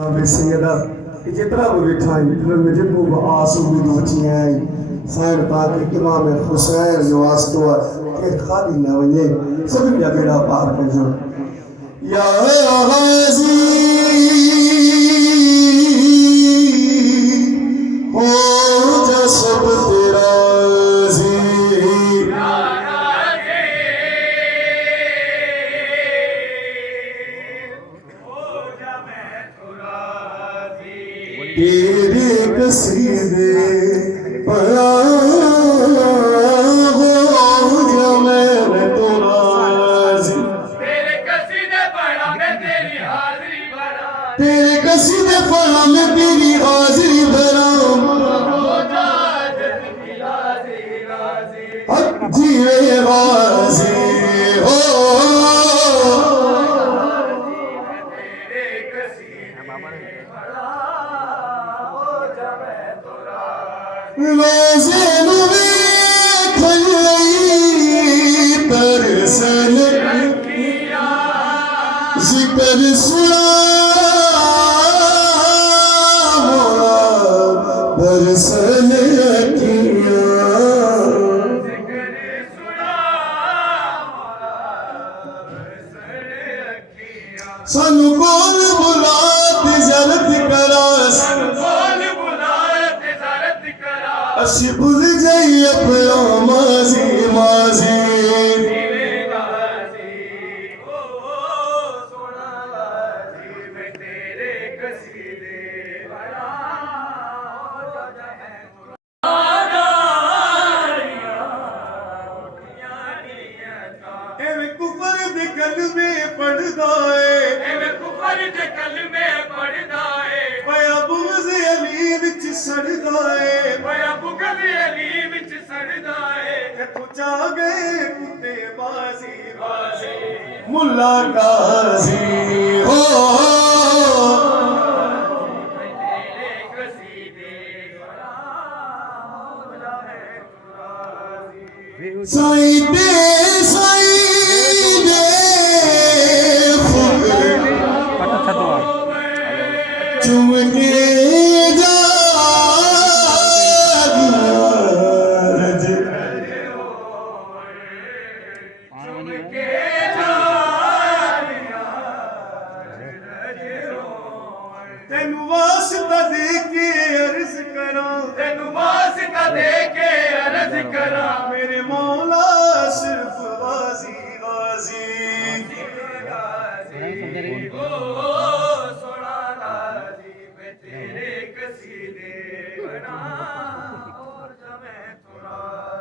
Seyda, जितना वो बिठाई, फिल्म जब वो आंसू भी दोची हैं, साइड ताकि इमाम हुसैन जो आस्तवा के खाली न बने, सभी या बेड़ा पार कर जो, या गाज़ी हो जा सब तेरा तेरे कसीदे पढ़ा हो या मैं तो राज़ी तेरे कसीदे पढ़ा मैं तेरी हाज़री भरा तेरे कसीदे पढ़ा मैं तेरी हाज़री भरा हो जा जग की राज़ी राज़ी हक जीवे गाज़ी हो तेरे कसीदे पढ़ा हो जा मैं तो राज़ी रोज़े नबी खल्ली तरसन किया जिक्र सुना मोरा बरसन किया जिक्र सुना बरसने अखियाँ सानू कोल बुला तिजारत करा बोल बुलाए तिजारत करा असी भूल जाई अपना माजी माजी गाज़ी ओ सोना गाज़ी मैं तेरे कसीदे पढ़ा हो जा मैं एवे कुफर दे कलमे पढ़दा है एवें कुफर दे कलमे पढ़दा है पया बुग़्ज़ अली विच सड़दा है बया बुग़्ज़ अली विच सड़दा है कथों चा गए कुत्ते बाजी बाजी मुल्ला गाजी हो तेरे कसीदे पढ़ा हो जा मैं राज़ी साईं दे फुकर चुम के जा रज तेनू वास्ता दे के अर्ज करा तेनू वास्ता दे के अर्ज करा मेरे मौला सिर्फ गाजी गाजी ओ सोना गाज़ी मैं तेरे कसीदे पढ़ा